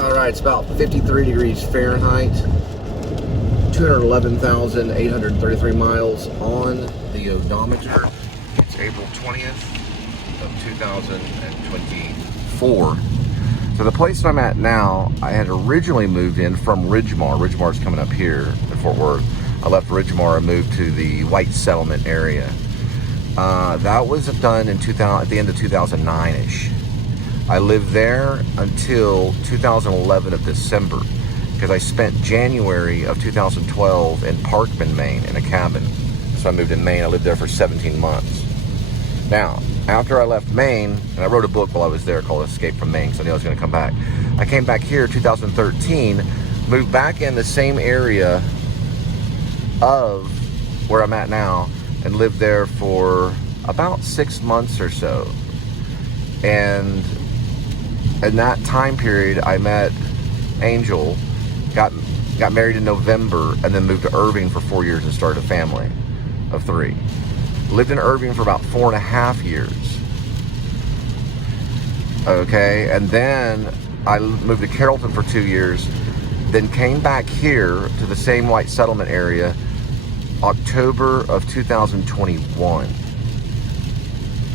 All right, it's about 53 degrees Fahrenheit, 211,833 miles on the odometer. It's April 20th of 2024. So the place I'm at now, I had originally moved in from Ridgemar. Ridgemar's coming up here in Fort Worth. I left Ridgemar and moved to the White Settlement area. That was done in at the end of 2009-ish. I lived there until 2011 of December, because I spent January of 2012 in Parkman, Maine, in a cabin. So I moved in Maine. I lived there for 17 months. Now, after I left Maine, and I wrote a book while I was there called Escape from Maine, so I knew I was going to come back. I came back here in 2013, moved back in the same area of where I'm at now, and lived there for about 6 months or so. And in that time period, I met Angel, got married in November, and then moved to Irving for 4 years and started a family of 3. Lived in Irving for about 4.5 years. Okay, and then I moved to Carrollton for 2 years, then came back here to the same White Settlement area October of 2021.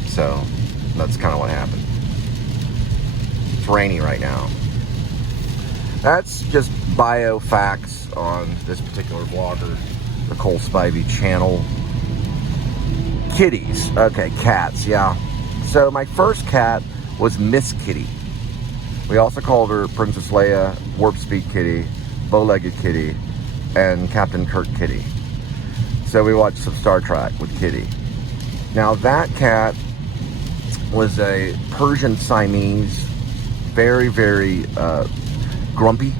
So that's kind of what happened. It's rainy right now. That's just bio facts on this particular vlogger, the Cole Spivey channel. Kitties. Okay, cats, yeah. So my first cat was Miss Kitty. We also called her Princess Leia, Warp Speed Kitty, Bow-Legged Kitty, and Captain Kirk Kitty. So we watched some Star Trek with Kitty. Now that cat was a Persian Siamese, very, very grumpy.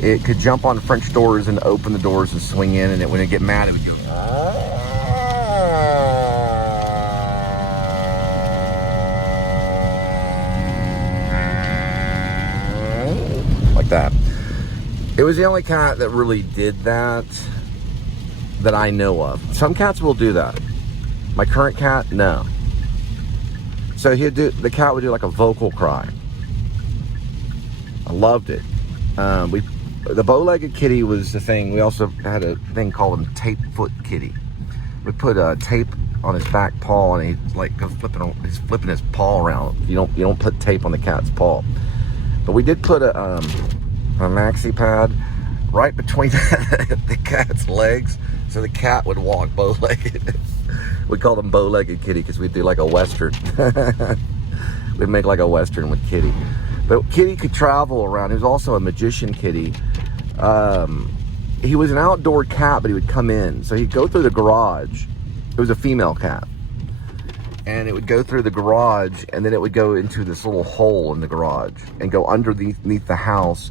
It could jump on French doors and open the doors and swing in, and when it get mad, it would go like that. It was the only cat that really did that I know of. Some cats will do that. My current cat, no. So the cat would do like a vocal cry. I loved it. The bow-legged kitty was the thing. We also had a thing called him tape foot kitty. We put a tape on his back paw, and he's flipping his paw around. You don't put tape on the cat's paw. But we did put a maxi pad right between the cat's legs, so the cat would walk bow-legged. We called him bow-legged kitty because we'd do like a western. We'd make like a western with Kitty. But Kitty could travel around. He was also a magician kitty. He was an outdoor cat, but he would come in. So he'd go through the garage. It was a female cat. And it would go through the garage, and then it would go into this little hole in the garage and go underneath the house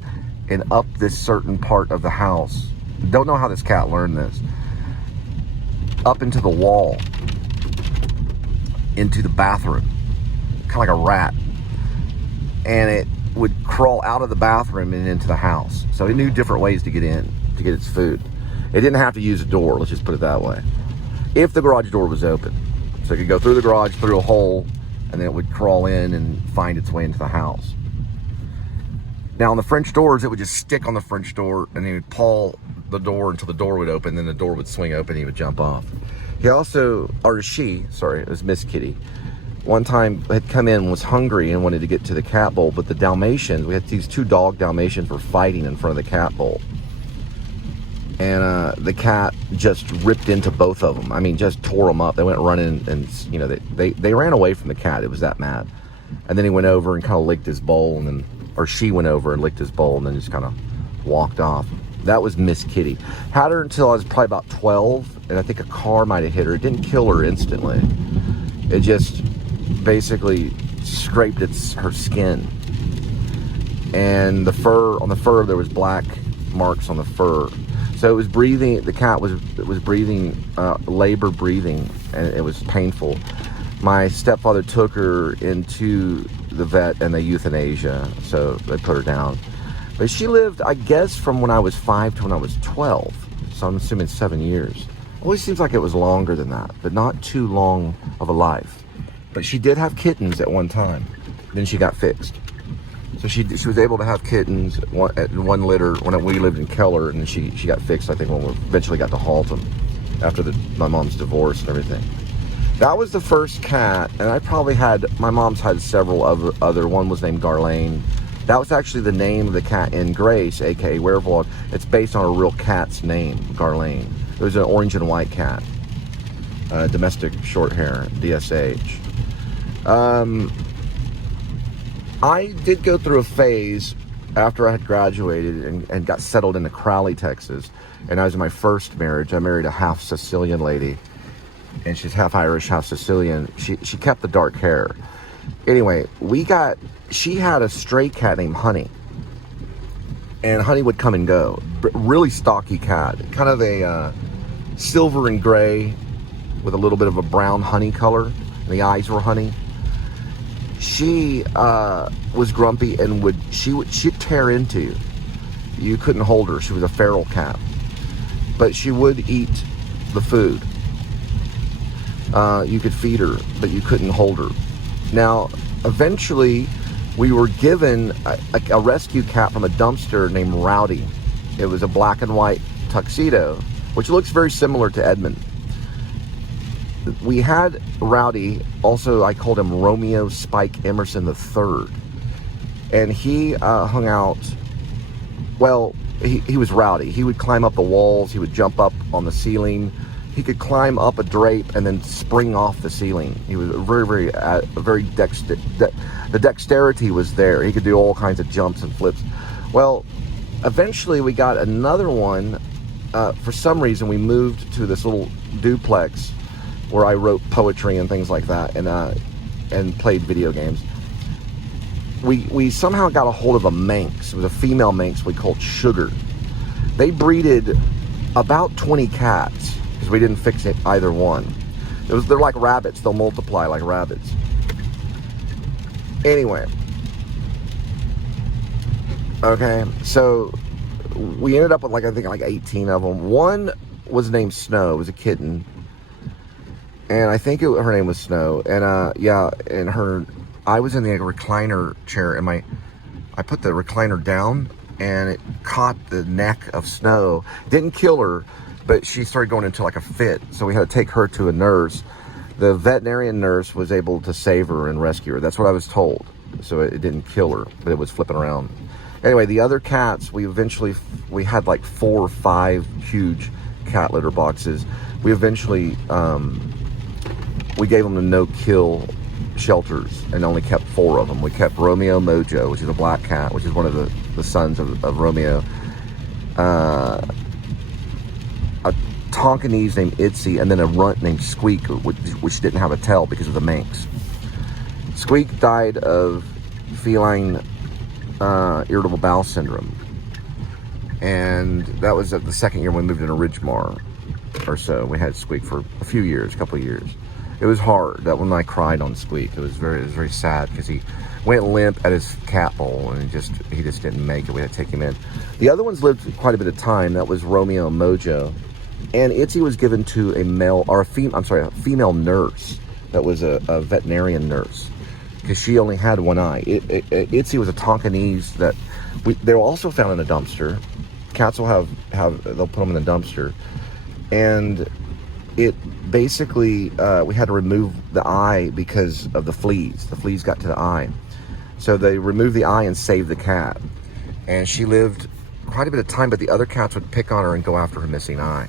and up this certain part of the house. Don't know how this cat learned this. Up into the wall, into the bathroom, kind of like a rat. And it would crawl out of the bathroom and into the house. So it knew different ways to get in, to get its food. It didn't have to use a door, let's just put it that way. If the garage door was open. So it could go through the garage, through a hole, and then it would crawl in and find its way into the house. Now on the French doors, it would just stick on the French door, and he would paw the door until the door would open, then the door would swing open and he would jump off. He also, or she, sorry, it was Miss Kitty, one time had come in, was hungry and wanted to get to the cat bowl, but the Dalmatians, we had these 2 dog Dalmatians were fighting in front of the cat bowl. And the cat just ripped into both of them. I mean, just tore them up. They went running and you know, they ran away from the cat. It was that mad. And then he went over and kind of licked his bowl, and then, or she went over and licked his bowl and then just kind of walked off. That was Miss Kitty. Had her until I was probably about 12, and I think a car might have hit her. It didn't kill her instantly. It just basically scraped her skin. And the fur, on the fur, there was black marks on the fur. So it was breathing, the cat was breathing, labor breathing, and it was painful. My stepfather took her into the vet and they euthanasia, so they put her down. But she lived, I guess, from when I was 5 to when I was 12. So I'm assuming 7 years. Always seems like it was longer than that, but not too long of a life. But she did have kittens at one time. Then she got fixed. So she was able to have kittens at one litter when we lived in Keller, and then she got fixed, I think, when we eventually got to Haltom after my mom's divorce and everything. That was the first cat, and I probably my mom's had several other. One was named Garlane. That was actually the name of the cat in Grace, aka Werewolf. It's based on a real cat's name, Garlane. It was an orange and white cat, domestic short hair, DSH. I did go through a phase after I had graduated and got settled into Crowley, Texas, and I was in my first marriage. I married a half Sicilian lady, and she's half Irish, half Sicilian. She kept the dark hair. Anyway, she had a stray cat named Honey, and Honey would come and go. Really stocky cat, kind of a silver and gray with a little bit of a brown honey color, and the eyes were honey. She was grumpy and she'd tear into you. You couldn't hold her. She was a feral cat, but she would eat the food. You could feed her, but you couldn't hold her. Now, eventually, we were given a rescue cat from a dumpster named Rowdy. It was a black and white tuxedo, which looks very similar to Edmund. We had Rowdy, also I called him Romeo Spike Emerson III, and he hung out, well, he was rowdy. He would climb up the walls, he would jump up on the ceiling, he could climb up a drape and then spring off the ceiling. He was very the dexterity was there. He could do all kinds of jumps and flips. Well, eventually we got another one. For some reason we moved to this little duplex where I wrote poetry and things like that, and played video games. We somehow got a hold of a Manx. It was a female Manx we called Sugar. They breeded about 20 cats because we didn't fix either one. They're like rabbits. They'll multiply like rabbits. Anyway, okay, so we ended up with I think 18 of them. One was named Snow. It was a kitten. And I think her name was Snow, and I was in the recliner chair, and I put the recliner down, and it caught the neck of Snow. Didn't kill her, but she started going into like a fit, so we had to take her to a nurse. The veterinarian nurse was able to save her and rescue her. That's what I was told. So it didn't kill her, but it was flipping around. Anyway, the other cats, we had like 4 or 5 huge cat litter boxes. We eventually, we gave them the no-kill shelters and only kept 4 of them. We kept Romeo Mojo, which is a black cat, which is one of the sons of Romeo. A Tonkinese named Itzy, and then a runt named Squeak, which didn't have a tail because of the Manx. Squeak died of feline irritable bowel syndrome. And that was the second year we moved into Ridgemar or so. We had Squeak for a couple of years. It was hard. That when I cried on Squeak, it was very sad because he went limp at his cat bowl and he just didn't make it. We had to take him in. The other ones lived quite a bit of time. That was Romeo and Mojo, and Itzy was given to a female nurse that was a veterinarian nurse because she only had one eye. Itzy was a Tonkinese that they were also found in a dumpster. Cats will they'll put them in the dumpster, and it basically, we had to remove the eye because of the fleas. The fleas got to the eye. So they removed the eye and saved the cat. And she lived quite a bit of time, but the other cats would pick on her and go after her missing eye.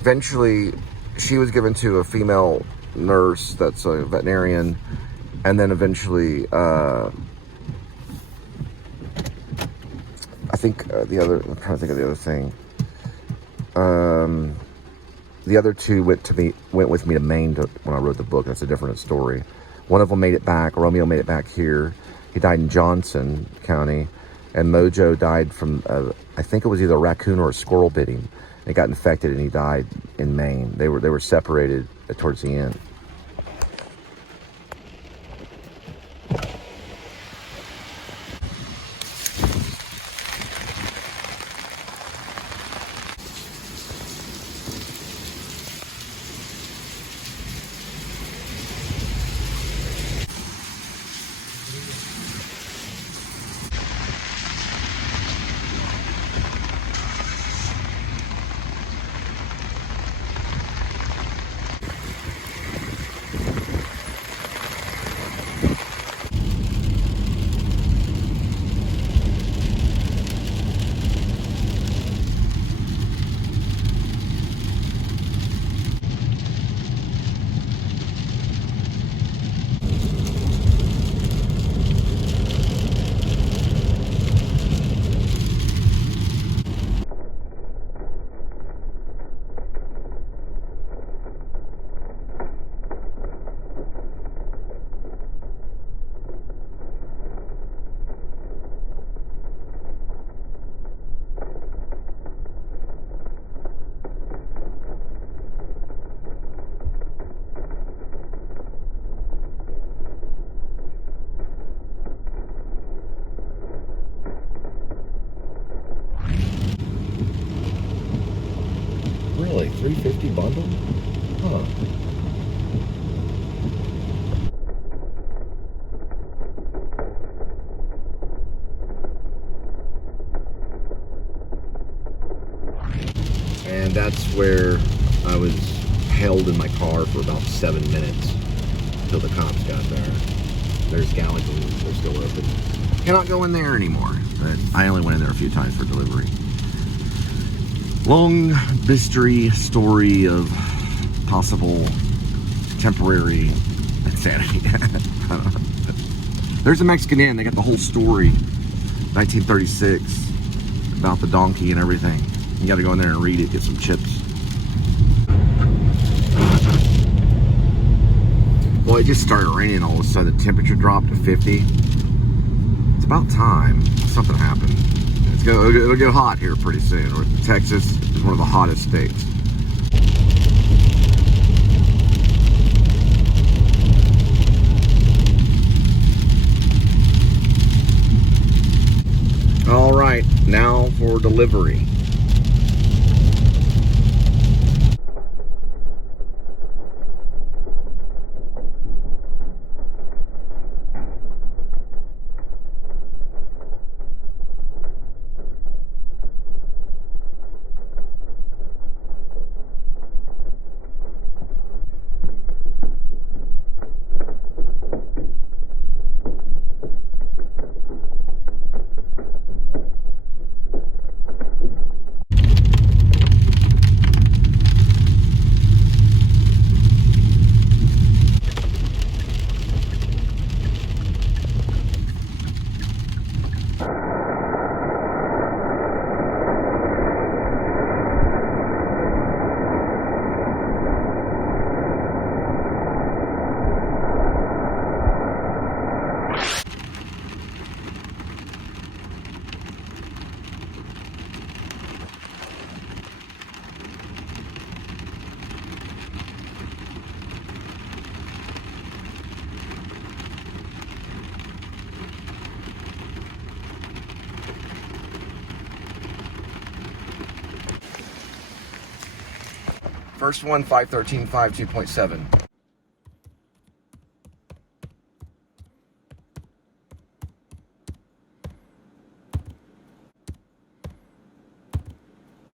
Eventually, she was given to a female nurse that's a veterinarian. And then eventually, I'm trying to think of the other thing. The other 2 went with me to Maine when I wrote the book. That's a different story. One of them made it back. Romeo made it back here. He died in Johnson County. And Mojo died from, I think it was either a raccoon or a squirrel bit him. It got infected and he died in Maine. They were separated towards the end. swear I was held in my car for about 7 minutes until the cops got there. There's Gallatin's, they're still open. Cannot go in there anymore, but I only went in there a few times for delivery. Long mystery story of possible temporary insanity. I don't know. There's a Mexican Inn. They got the whole story, 1936, about the donkey and everything. You got to go in there and read it, get some chips. Well, it just started raining all of a sudden. The temperature dropped to 50. It's about time something happened. It'll get hot here pretty soon. Texas is one of the hottest states. All right, now for delivery. First one, 513.5 2.7.